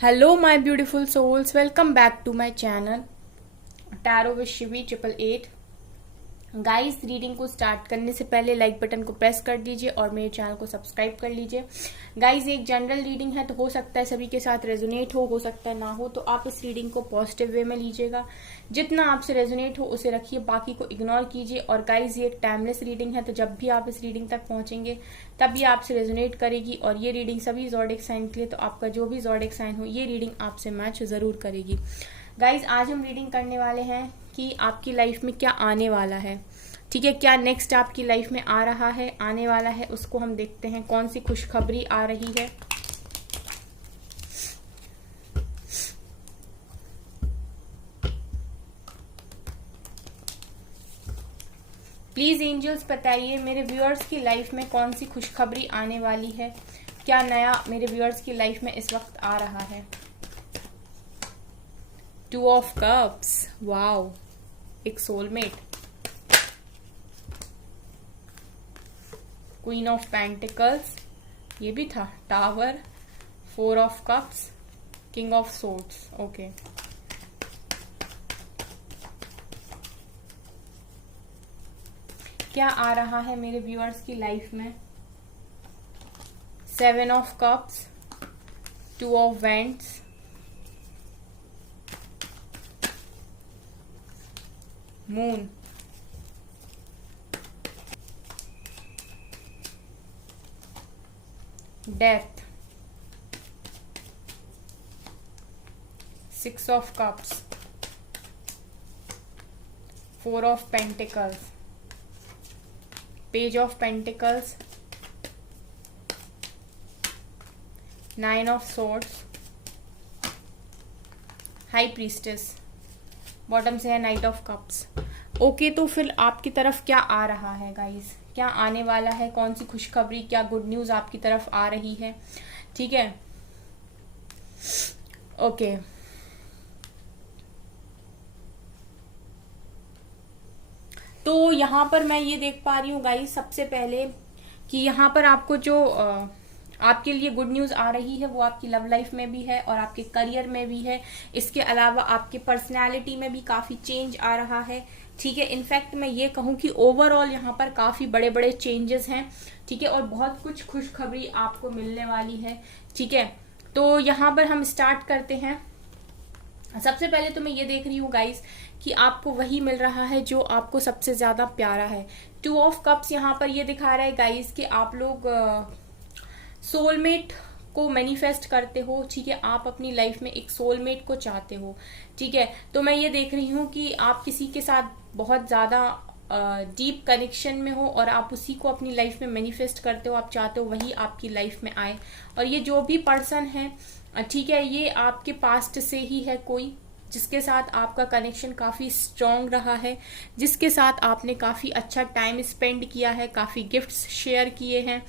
Hello, my beautiful souls. Welcome back to my channel Tarot with Shivi 888। Guys, reading को start करने से पहले like button को press कर दीजिए और मेरे चैनल को सब्सक्राइब कर लीजिए। गाइस, एक जनरल रीडिंग है तो हो सकता है सभी के साथ रेजोनेट हो सकता है ना हो, तो आप इस रीडिंग को पॉजिटिव वे में लीजिएगा। जितना आपसे रेजोनेट हो उसे रखिए, बाकी को इग्नोर कीजिए। और गाइस, ये एक टाइमलेस रीडिंग है, तो जब भी आप इस रीडिंग तक पहुंचेंगे तभी आपसे रेजोनेट करेगी। और ये रीडिंग सभी ज़ोडिएक साइन के लिए, तो आपका जो भी ज़ोडिएक साइन हो ये रीडिंग आपसे मैच जरूर करेगी। गाइज, आज हम रीडिंग करने वाले हैं कि आपकी लाइफ में क्या आने वाला है। ठीक है, क्या नेक्स्ट आपकी लाइफ में आ रहा है, आने वाला है, उसको हम देखते हैं। कौन सी खुशखबरी आ रही है। प्लीज एंजल्स बताइए मेरे व्यूअर्स की लाइफ में कौन सी खुशखबरी आने वाली है। क्या नया मेरे व्यूअर्स की लाइफ में इस वक्त आ रहा है। 2 ऑफ कप्स, वाओ, एक सोलमेट, क्वीन ऑफ पेंटिकल्स, ये भी था, tower, 4 of cups, king of swords. Okay, क्या आ रहा है मेरे व्यूअर्स की लाइफ में। 7 of cups, 2 of vents, moon, death, 6 of cups, 4 of pentacles, page of pentacles, 9 of swords, high priestess, bottom से है नाइट ऑफ कप्स। ओके, तो फिर आपकी तरफ क्या आ रहा है गाइस, क्या आने वाला है, कौन सी खुशखबरी, क्या गुड न्यूज आपकी तरफ आ रही है। ठीक है, ओके, तो यहां पर मैं ये देख पा रही हूँ गाइस, सबसे पहले कि यहाँ पर आपको जो आपके लिए गुड न्यूज आ रही है वो आपकी लव लाइफ में भी है और आपके करियर में भी है। इसके अलावा आपके पर्सनैलिटी में भी काफी चेंज आ रहा है। ठीक है, इनफैक्ट मैं ये कहूँ कि ओवरऑल यहाँ पर काफी बड़े बड़े चेंजेस हैं। ठीक है, और बहुत कुछ खुशखबरी आपको मिलने वाली है। ठीक है, तो यहाँ पर हम स्टार्ट करते हैं। सबसे पहले तो मैं ये देख रही हूँ गाइस कि आपको वही मिल रहा है जो आपको सबसे ज्यादा प्यारा है। 2 ऑफ कप्स यहाँ पर ये दिखा रहा है गाइस कि आप लोग सोलमेट को मैनिफेस्ट करते हो। ठीक है, आप अपनी लाइफ में एक सोलमेट को चाहते हो। ठीक है, तो मैं ये देख रही हूँ कि आप किसी के साथ बहुत ज्यादा डीप कनेक्शन में हो और आप उसी को अपनी लाइफ में मैनिफेस्ट करते हो। आप चाहते हो वही आपकी लाइफ में आए। और ये जो भी पर्सन है, ठीक है, ये आपके पास्ट से ही है, कोई जिसके साथ आपका कनेक्शन काफी स्ट्रांग रहा है, जिसके साथ आपने काफी अच्छा टाइम स्पेंड किया है, काफी गिफ्ट्स शेयर किए हैं।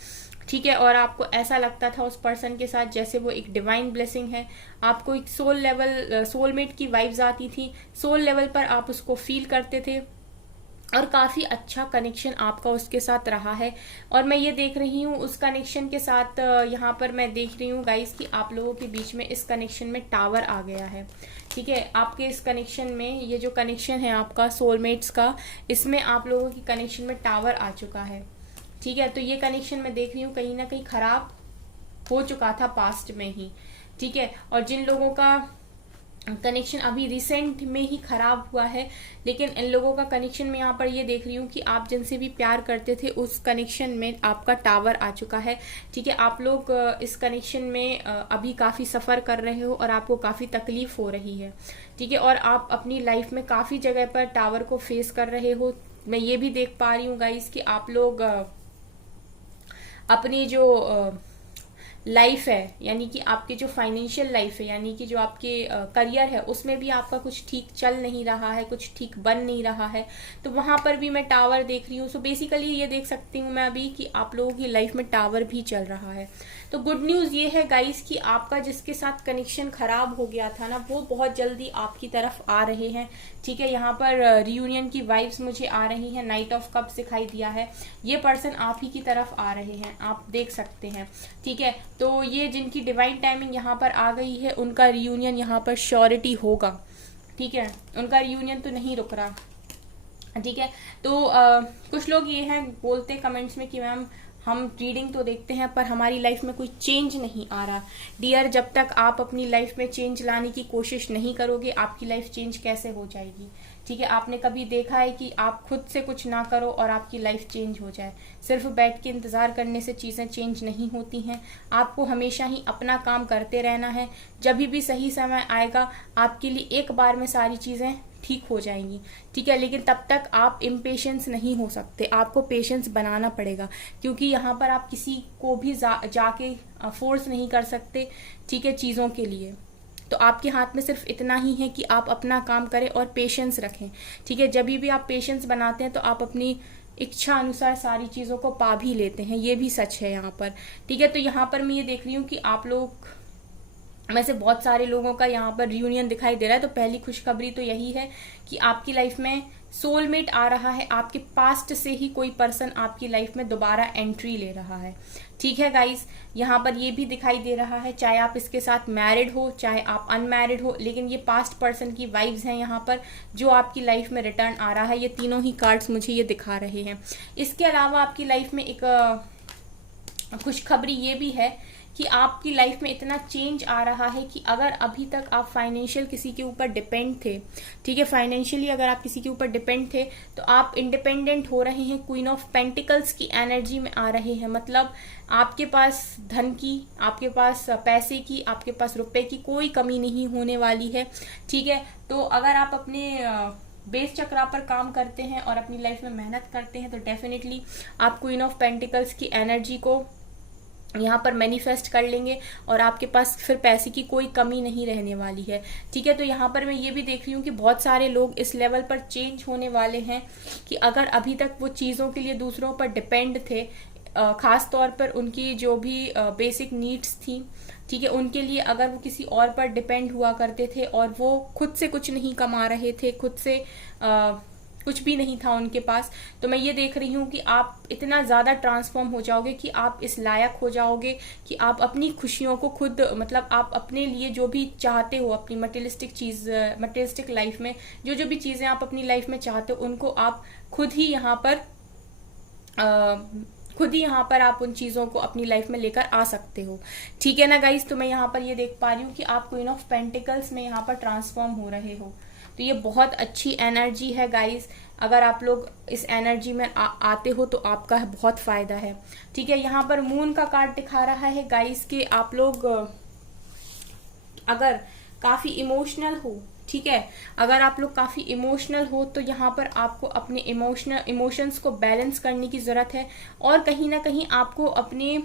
ठीक है, और आपको ऐसा लगता था उस पर्सन के साथ जैसे वो एक डिवाइन ब्लेसिंग है। आपको एक सोलमेट की वाइब्स आती थी, सोल लेवल पर आप उसको फील करते थे और काफी अच्छा कनेक्शन आपका उसके साथ रहा है। और मैं ये देख रही हूँ उस कनेक्शन के साथ, यहाँ पर मैं देख रही हूँ गाइस कि आप लोगों के बीच में इस कनेक्शन में टावर आ गया है। ठीक है, आपके इस कनेक्शन में, ये जो कनेक्शन है आपका सोलमेट्स का, इसमें आप लोगों की कनेक्शन में टावर आ चुका है। ठीक है, तो ये कनेक्शन मैं देख रही हूँ कहीं ना कहीं खराब हो चुका था पास्ट में ही। ठीक है, और जिन लोगों का कनेक्शन अभी रिसेंट में ही खराब हुआ है, लेकिन इन लोगों का कनेक्शन में यहाँ पर ये देख रही हूँ कि आप जिनसे भी प्यार करते थे उस कनेक्शन में आपका टावर आ चुका है। ठीक है, आप लोग इस कनेक्शन में अभी काफी सफर कर रहे हो और आपको काफी तकलीफ हो रही है। ठीक है, और आप अपनी लाइफ में काफी जगह पर टावर को फेस कर रहे हो। मैं ये भी देख पा रही हूँ गाइस कि आप लोग अपनी जो लाइफ है, यानी कि आपकी जो फाइनेंशियल लाइफ है, यानी कि जो आपके करियर है, उसमें भी आपका कुछ ठीक चल नहीं रहा है, कुछ ठीक बन नहीं रहा है, तो वहां पर भी मैं टावर देख रही हूँ। सो बेसिकली ये देख सकती हूँ मैं अभी कि आप लोगों की लाइफ में टावर भी चल रहा है। तो गुड न्यूज ये है गाइस कि आपका जिसके साथ कनेक्शन खराब हो गया था ना, वो बहुत जल्दी आपकी तरफ आ रहे हैं। ठीक है, यहाँ पर रियूनियन की वाइब्स मुझे आ रही हैं, नाइट ऑफ कप्स दिखाई दिया है, ये पर्सन आप ही की तरफ आ रहे हैं, आप देख सकते हैं। ठीक है, तो ये जिनकी डिवाइन टाइमिंग यहाँ पर आ गई है, उनका रियूनियन यहाँ पर श्योरिटी होगा। ठीक है, उनका रियूनियन तो नहीं रुक रहा। ठीक है, तो कुछ लोग ये हैं बोलते कमेंट्स में कि मैम हम रीडिंग तो देखते हैं पर हमारी लाइफ में कोई चेंज नहीं आ रहा। डियर, जब तक आप अपनी लाइफ में चेंज लाने की कोशिश नहीं करोगे, आपकी लाइफ चेंज कैसे हो जाएगी। ठीक है, आपने कभी देखा है कि आप खुद से कुछ ना करो और आपकी लाइफ चेंज हो जाए। सिर्फ बैठ के इंतजार करने से चीजें चेंज नहीं होती हैं। आपको हमेशा ही अपना काम करते रहना है। जब भी सही समय आएगा आपके लिए एक बार में सारी चीजें ठीक हो जाएंगी। ठीक है, लेकिन तब तक आप इम्पेशेंस नहीं हो सकते, आपको पेशेंस बनाना पड़ेगा, क्योंकि यहाँ पर आप किसी को भी जाके फोर्स नहीं कर सकते। ठीक है, चीज़ों के लिए तो आपके हाथ में सिर्फ इतना ही है कि आप अपना काम करें और पेशेंस रखें। ठीक है, जब भी आप पेशेंस बनाते हैं तो आप अपनी इच्छा अनुसार सारी चीज़ों को पा भी लेते हैं, ये भी सच है यहाँ पर। ठीक है, तो यहाँ पर मैं ये देख रही हूँ कि आप लोग में से बहुत सारे लोगों का यहाँ पर रियूनियन दिखाई दे रहा है। तो पहली खुशखबरी तो यही है कि आपकी लाइफ में सोलमेट आ रहा है, आपके पास्ट से ही कोई पर्सन आपकी लाइफ में दोबारा एंट्री ले रहा है। ठीक है गाइस, यहाँ पर ये भी दिखाई दे रहा है, चाहे आप इसके साथ मैरिड हो चाहे आप अनमैरिड हो, लेकिन ये पास्ट पर्सन की वाइब्स हैं यहाँ पर जो आपकी लाइफ में रिटर्न आ रहा है। ये तीनों ही कार्ड्स मुझे ये दिखा रहे हैं। इसके अलावा आपकी लाइफ में एक खुशखबरी ये भी है कि आपकी लाइफ में इतना चेंज आ रहा है कि अगर अभी तक आप फाइनेंशियल किसी के ऊपर डिपेंड थे, ठीक है, फाइनेंशियली अगर आप किसी के ऊपर डिपेंड थे तो आप इंडिपेंडेंट हो रहे हैं। क्वीन ऑफ पेंटिकल्स की एनर्जी में आ रहे हैं, मतलब आपके पास धन की, आपके पास पैसे की, आपके पास रुपए की कोई कमी नहीं होने वाली है। ठीक है, तो अगर आप अपने बेस चक्रा पर काम करते हैं और अपनी लाइफ में मेहनत करते हैं तो डेफिनेटली आप क्वीन ऑफ पेंटिकल्स की एनर्जी को यहाँ पर मैनिफेस्ट कर लेंगे और आपके पास फिर पैसे की कोई कमी नहीं रहने वाली है। ठीक है, तो यहाँ पर मैं ये भी देख रही हूँ कि बहुत सारे लोग इस लेवल पर चेंज होने वाले हैं कि अगर अभी तक वो चीज़ों के लिए दूसरों पर डिपेंड थे, खास तौर पर उनकी जो भी बेसिक नीड्स थी, ठीक है, उनके लिए अगर वो किसी और पर डिपेंड हुआ करते थे और वो खुद से कुछ नहीं कमा रहे थे, खुद से कुछ भी नहीं था उनके पास, तो मैं ये देख रही हूँ कि आप इतना ज़्यादा ट्रांसफॉर्म हो जाओगे कि आप इस लायक हो जाओगे कि आप अपनी खुशियों को खुद, मतलब आप अपने लिए जो भी चाहते हो, अपनी मटेरियलिस्टिक लाइफ में जो भी चीज़ें आप अपनी लाइफ में चाहते हो उनको आप खुद ही यहाँ पर आप उन चीज़ों को अपनी लाइफ में लेकर आ सकते हो। ठीक है ना गाइस, तो मैं यहाँ पर ये देख पा रही हूँ कि आप क्वीन ऑफ पेंटिकल्स में यहाँ पर ट्रांसफॉर्म हो रहे हो, तो ये बहुत अच्छी एनर्जी है गाइस। अगर आप लोग इस एनर्जी में आते हो तो आपका बहुत फायदा है। ठीक है, यहाँ पर मून का कार्ड दिखा रहा है गाइस कि आप लोग अगर काफी इमोशनल हो, ठीक है, अगर आप लोग काफी इमोशनल हो तो यहाँ पर आपको अपने इमोशंस को बैलेंस करने की जरूरत है और कहीं ना कहीं आपको अपने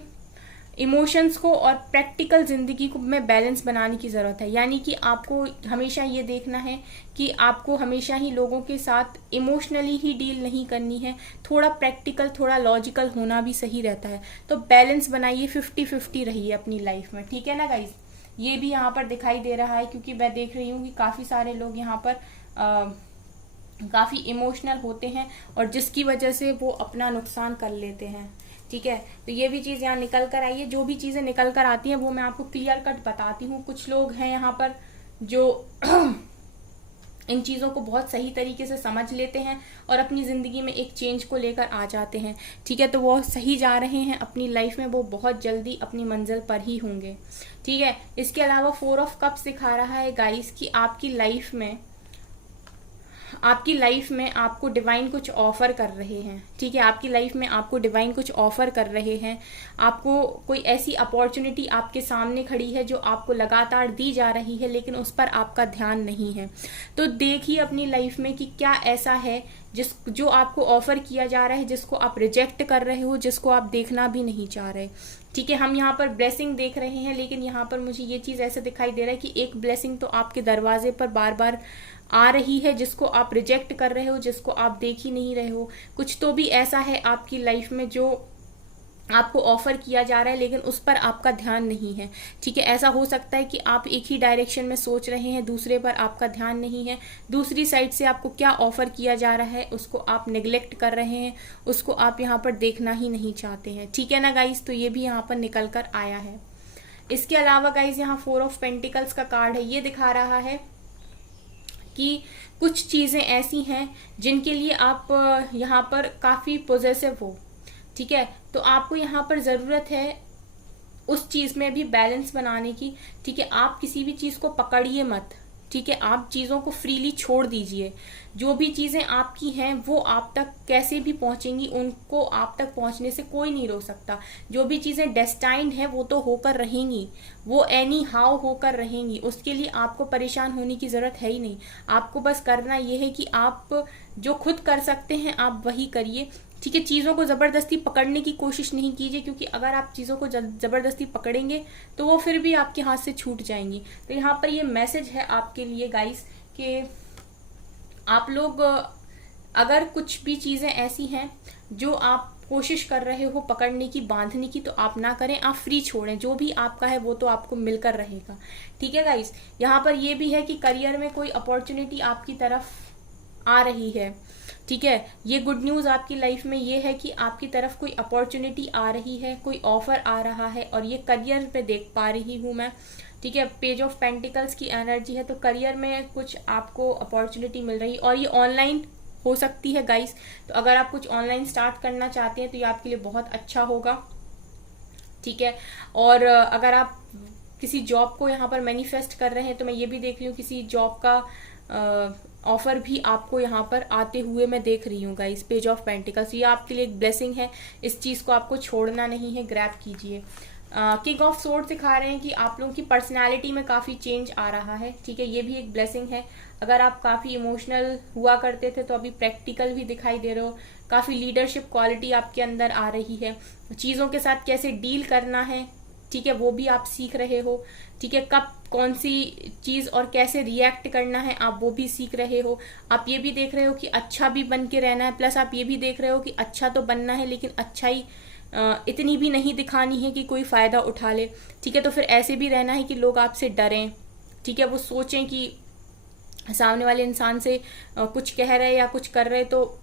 इमोशंस को और प्रैक्टिकल जिंदगी को में बैलेंस बनाने की ज़रूरत है। यानी कि आपको हमेशा ये देखना है कि आपको हमेशा ही लोगों के साथ इमोशनली ही डील नहीं करनी है, थोड़ा प्रैक्टिकल, थोड़ा लॉजिकल होना भी सही रहता है। तो बैलेंस बनाइए, 50-50 रहिए अपनी लाइफ में। ठीक है ना गाइज, ये भी यहाँ पर दिखाई दे रहा है क्योंकि मैं देख रही हूँ कि काफ़ी सारे लोग यहाँ पर काफ़ी इमोशनल होते हैं और जिसकी वजह से वो अपना नुकसान कर लेते हैं। ठीक है, तो ये भी चीज़ यहाँ निकल कर आई है। जो भी चीज़ें निकल कर आती हैं वो मैं आपको क्लियर कट बताती हूँ। कुछ लोग हैं यहाँ पर जो इन चीज़ों को बहुत सही तरीके से समझ लेते हैं और अपनी ज़िंदगी में एक चेंज को लेकर आ जाते हैं। ठीक है, तो वो सही जा रहे हैं अपनी लाइफ में, वो बहुत जल्दी अपनी मंजिल पर ही होंगे। ठीक है, इसके अलावा 4 ऑफ कप्स दिखा रहा है गाइस कि आपकी लाइफ में आपको डिवाइन कुछ ऑफर कर रहे हैं। ठीक है, आपकी लाइफ में आपको डिवाइन कुछ ऑफर कर रहे हैं। आपको कोई ऐसी अपॉर्चुनिटी आपके सामने खड़ी है जो आपको लगातार दी जा रही है लेकिन उस पर आपका ध्यान नहीं है। तो देखिए अपनी लाइफ में कि क्या ऐसा है जो आपको ऑफर किया जा रहा है, जिसको आप रिजेक्ट कर रहे हो, जिसको आप देखना भी नहीं चाह रहे। ठीक है, हम यहाँ पर ब्लेसिंग देख रहे हैं लेकिन यहाँ पर मुझे ये चीज़ ऐसे दिखाई दे रहा है कि एक ब्लेसिंग तो आपके दरवाजे पर बार बार आ रही है जिसको आप रिजेक्ट कर रहे हो, जिसको आप देख ही नहीं रहे हो। कुछ तो भी ऐसा है आपकी लाइफ में जो आपको ऑफर किया जा रहा है लेकिन उस पर आपका ध्यान नहीं है। ठीक है, ऐसा हो सकता है कि आप एक ही डायरेक्शन में सोच रहे हैं, दूसरे पर आपका ध्यान नहीं है, दूसरी साइड से आपको क्या ऑफर किया जा रहा है उसको आप निगलेक्ट कर रहे हैं, उसको आप यहाँ पर देखना ही नहीं चाहते हैं। ठीक है ना गाइस, तो ये भी यहाँ पर निकल कर आया है। इसके अलावा गाइस यहाँ 4 ऑफ पेंटिकल्स का कार्ड है, ये दिखा रहा है कि कुछ चीजें ऐसी हैं जिनके लिए आप यहाँ पर काफी पॉजिटिव हो। ठीक है, तो आपको यहाँ पर जरूरत है उस चीज में भी बैलेंस बनाने की। ठीक है, आप किसी भी चीज को पकड़िए मत। ठीक है, आप चीजों को फ्रीली छोड़ दीजिए। जो भी चीजें आपकी हैं वो आप तक कैसे भी पहुंचेंगी, उनको आप तक पहुंचने से कोई नहीं रोक सकता। जो भी चीजें डेस्टाइन्ड है वो तो होकर रहेंगी, वो एनी हाउ होकर रहेंगी, उसके लिए आपको परेशान होने की जरूरत है ही नहीं। आपको बस करना ये है कि आप जो खुद कर सकते हैं आप वही करिए। ठीक है, चीजों को जबरदस्ती पकड़ने की कोशिश नहीं कीजिए, क्योंकि अगर आप चीजों को जबरदस्ती पकड़ेंगे तो वो फिर भी आपके हाथ से छूट जाएंगी। तो यहाँ पर ये मैसेज है आपके लिए गाइस कि आप लोग अगर कुछ भी चीजें ऐसी हैं जो आप कोशिश कर रहे हो पकड़ने की, बांधने की, तो आप ना करें, आप फ्री छोड़ें। जो भी आपका है वो तो आपको मिलकर रहेगा। ठीक है गाइस, यहाँ पर ये भी है कि करियर में कोई अपॉर्चुनिटी आपकी तरफ आ रही है। ठीक है, ये गुड न्यूज आपकी लाइफ में ये है कि आपकी तरफ कोई अपॉर्चुनिटी आ रही है, कोई ऑफर आ रहा है, और ये करियर पे देख पा रही हूं मैं। ठीक है, पेज ऑफ पेंटिकल्स की एनर्जी है, तो करियर में कुछ आपको अपॉर्चुनिटी मिल रही, और ये ऑनलाइन हो सकती है गाइस। तो अगर आप कुछ ऑनलाइन स्टार्ट करना चाहते हैं तो ये आपके लिए बहुत अच्छा होगा। ठीक है, और अगर आप किसी जॉब को यहाँ पर मैनिफेस्ट कर रहे हैं तो मैं ये भी देख रही हूँ किसी जॉब का ऑफर भी आपको यहाँ पर आते हुए मैं देख रही हूँ गाइस। पेज ऑफ पेंटिकल्स ये आपके लिए एक ब्लेसिंग है, इस चीज को आपको छोड़ना नहीं है, ग्रैब कीजिए। किंग ऑफ सोर्ड सिखा रहे हैं कि आप लोगों की पर्सनैलिटी में काफी चेंज आ रहा है। ठीक है, ये भी एक ब्लेसिंग है। अगर आप काफी इमोशनल हुआ करते थे तो अभी प्रैक्टिकल भी दिखाई दे रहे हो, काफी लीडरशिप क्वालिटी आपके अंदर आ रही है। चीजों के साथ कैसे डील करना है, ठीक है, वो भी आप सीख रहे हो। ठीक है, कब कौन सी चीज और कैसे रिएक्ट करना है आप वो भी सीख रहे हो। आप ये भी देख रहे हो कि अच्छा भी बन के रहना है, प्लस आप ये भी देख रहे हो कि अच्छा तो बनना है लेकिन अच्छाई इतनी भी नहीं दिखानी है कि कोई फायदा उठा ले। ठीक है, तो फिर ऐसे भी रहना है कि लोग आपसे डरें। ठीक है, वो सोचें कि सामने वाले इंसान से कुछ कह रहे या कुछ कर रहे, तो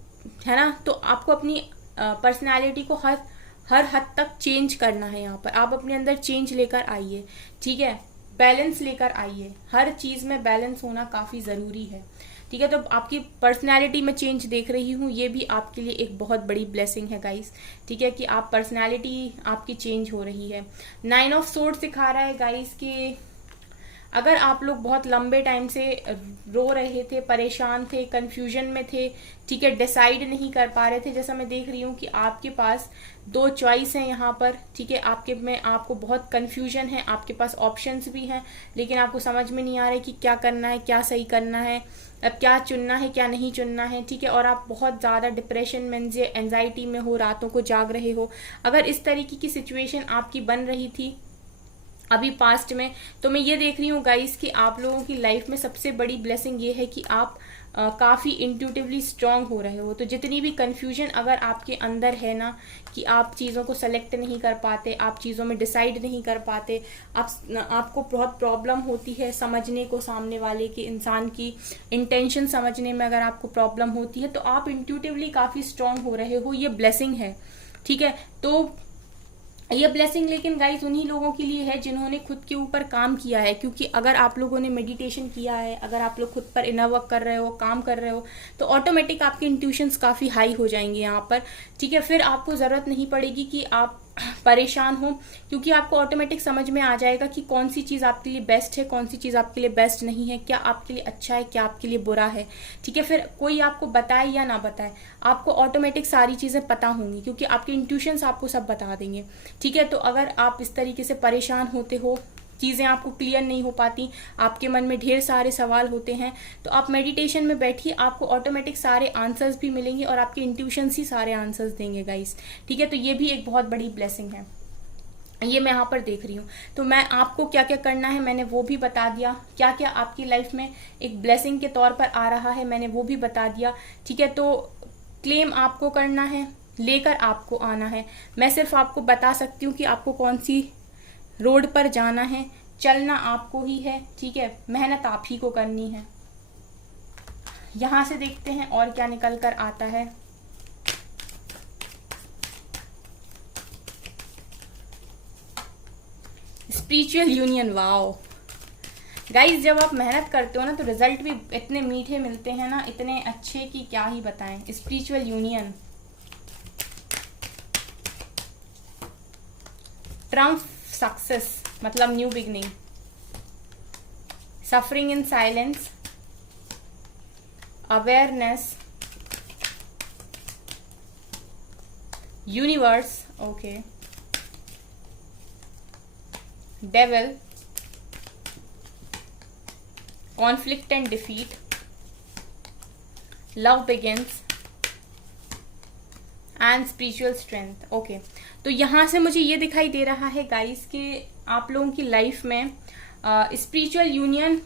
है ना, तो आपको अपनी पर्सनैलिटी को हर हद तक चेंज करना है। यहाँ पर आप अपने अंदर चेंज लेकर आइए। ठीक है, बैलेंस लेकर आइए, हर चीज में बैलेंस होना काफी जरूरी है। ठीक है, तो आपकी पर्सनैलिटी में चेंज देख रही हूँ, ये भी आपके लिए एक बहुत बड़ी ब्लेसिंग है गाइस। ठीक है, कि आप पर्सनैलिटी आपकी चेंज हो रही है। 9 ऑफ सोर्ड सिखा रहा है गाइस कि अगर आप लोग बहुत लंबे टाइम से रो रहे थे, परेशान थे, कंफ्यूजन में थे, ठीक है, डिसाइड नहीं कर पा रहे थे, जैसा मैं देख रही हूँ कि आपके पास 2 चॉइस हैं यहाँ पर। ठीक है, आपको बहुत कंफ्यूजन है, आपके पास ऑप्शंस भी हैं लेकिन आपको समझ में नहीं आ रहा है कि क्या करना है, क्या सही करना है, अब क्या चुनना है, क्या नहीं चुनना है। ठीक है, और आप बहुत ज्यादा डिप्रेशन में, एंजाइटी में हो, रातों को जाग रहे हो। अगर इस तरीके की सिचुएशन आपकी बन रही थी अभी पास्ट में, तो मैं ये देख रही हूँ गाइस कि आप लोगों की लाइफ में सबसे बड़ी ब्लेसिंग ये है कि आप काफी इंट्यूटिवली स्ट्रांग हो रहे हो। तो जितनी भी कंफ्यूजन अगर आपके अंदर है ना, कि आप चीजों को सेलेक्ट नहीं कर पाते, आप चीजों में डिसाइड नहीं कर पाते, आपको बहुत प्रॉब्लम होती है समझने को, सामने वाले के इंसान की इंटेंशन समझने में अगर आपको प्रॉब्लम होती है, तो आप इंट्यूटिवली काफी स्ट्रांग हो रहे हो, ये ब्लेसिंग है। ठीक है, तो ये ब्लेसिंग लेकिन गाइस उन्हीं लोगों के लिए है जिन्होंने खुद के ऊपर काम किया है। क्योंकि अगर आप लोगों ने मेडिटेशन किया है, अगर आप लोग खुद पर इनर वर्क कर रहे हो, काम कर रहे हो, तो ऑटोमेटिक आपके इंट्यूशंस काफी हाई हो जाएंगे यहाँ पर। ठीक है, फिर आपको जरूरत नहीं पड़ेगी कि आप परेशान हो, क्योंकि आपको ऑटोमेटिक समझ में आ जाएगा कि कौन सी चीज आपके लिए बेस्ट है, कौन सी चीज आपके लिए बेस्ट नहीं है, क्या आपके लिए अच्छा है, क्या आपके लिए बुरा है। ठीक है, फिर कोई आपको बताए या ना बताए, आपको ऑटोमेटिक सारी चीजें पता होंगी, क्योंकि आपके इंट्यूशंस आपको सब बता देंगे। ठीक है, तो अगर आप इस तरीके से परेशान होते हो, चीजें आपको क्लियर नहीं हो पाती, आपके मन में ढेर सारे सवाल होते हैं, तो आप मेडिटेशन में बैठिए, आपको ऑटोमेटिक सारे आंसर्स भी मिलेंगे और आपके इंट्यूशंस ही सारे आंसर्स देंगे गाइस। ठीक है, तो ये भी एक बहुत बड़ी ब्लेसिंग है, ये मैं यहाँ पर देख रही हूँ। तो मैं आपको क्या क्या करना है मैंने वो भी बता दिया, क्या क्या आपकी लाइफ में एक ब्लेसिंग के तौर पर आ रहा है मैंने वो भी बता दिया। ठीक है, तो क्लेम आपको करना है, लेकर आपको आना है। मैं सिर्फ आपको बता सकती हूँ कि आपको कौन सी रोड पर जाना है, चलना आपको ही है, ठीक है, मेहनत आप ही को करनी है। यहां से देखते हैं और क्या निकल कर आता है। स्पिरिचुअल यूनियन, वाओ गाइस, जब आप मेहनत करते हो ना तो रिजल्ट भी इतने मीठे मिलते हैं ना, इतने अच्छे कि क्या ही बताएं। स्पिरिचुअल यूनियन, ट्रम्प सक्सेस मतलब new beginning, suffering in silence, awareness, universe, okay, devil, conflict and defeat, love begins and spiritual strength। Okay, तो यहाँ से मुझे ये दिखाई दे रहा है गाइस कि आप लोगों की लाइफ में स्पिरिचुअल यूनियन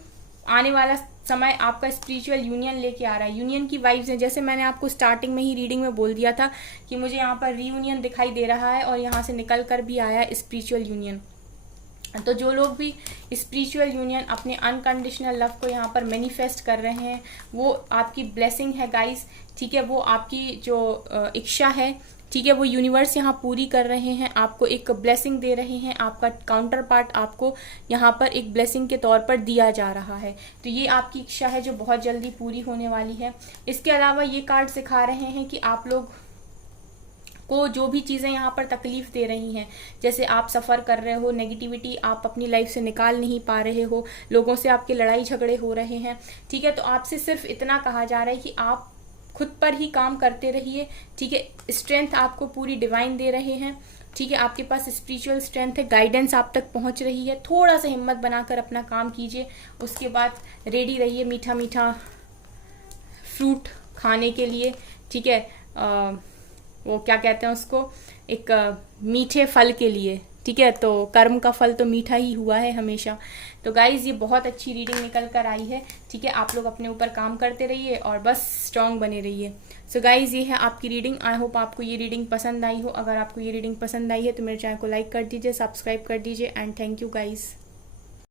आने वाला समय आपका स्पिरिचुअल यूनियन लेके आ रहा है। यूनियन की वाइब्स हैं, जैसे मैंने आपको स्टार्टिंग में ही रीडिंग में बोल दिया था कि मुझे यहाँ पर रीयूनियन दिखाई दे रहा है और यहाँ से निकल कर भी आया स्पिरिचुअल यूनियन। तो जो लोग भी स्पिरिचुअल यूनियन अपने अनकंडीशनल लव को यहाँ पर मैनिफेस्ट कर रहे हैं, वो आपकी ब्लेसिंग है गाइस, ठीक है, वो आपकी जो इच्छा है, ठीक है, वो यूनिवर्स यहाँ पूरी कर रहे हैं, आपको एक ब्लेसिंग दे रहे हैं, आपका काउंटर पार्ट आपको यहाँ पर एक ब्लेसिंग के तौर पर दिया जा रहा है। तो ये आपकी इच्छा है जो बहुत जल्दी पूरी होने वाली है। इसके अलावा ये कार्ड सिखा रहे हैं कि आप लोग को जो भी चीज़ें यहाँ पर तकलीफ दे रही हैं, जैसे आप सफ़र कर रहे हो, नेगेटिविटी आप अपनी लाइफ से निकाल नहीं पा रहे हो, लोगों से आपके लड़ाई झगड़े हो रहे हैं, ठीक है, तो आपसे सिर्फ इतना कहा जा रहा है कि आप खुद पर ही काम करते रहिए, ठीक है, स्ट्रेंथ आपको पूरी डिवाइन दे रहे हैं, ठीक है, आपके पास स्पिरिचुअल स्ट्रेंथ है, गाइडेंस आप तक पहुंच रही है, थोड़ा सा हिम्मत बनाकर अपना काम कीजिए, उसके बाद रेडी रहिए मीठा मीठा फ्रूट खाने के लिए, ठीक है, वो क्या कहते हैं उसको, एक मीठे फल के लिए, ठीक है, तो कर्म का फल तो मीठा ही हुआ है हमेशा। तो गाइज ये बहुत अच्छी रीडिंग निकल कर आई है, ठीक है, आप लोग अपने ऊपर काम करते रहिए और बस स्ट्रांग बने रहिए। सो गाइज ये है आपकी रीडिंग। आई होप आपको ये रीडिंग पसंद आई हो। अगर आपको ये रीडिंग पसंद आई है तो मेरे चैनल को लाइक कर दीजिए, सब्सक्राइब कर दीजिए एंड थैंक यू गाइज।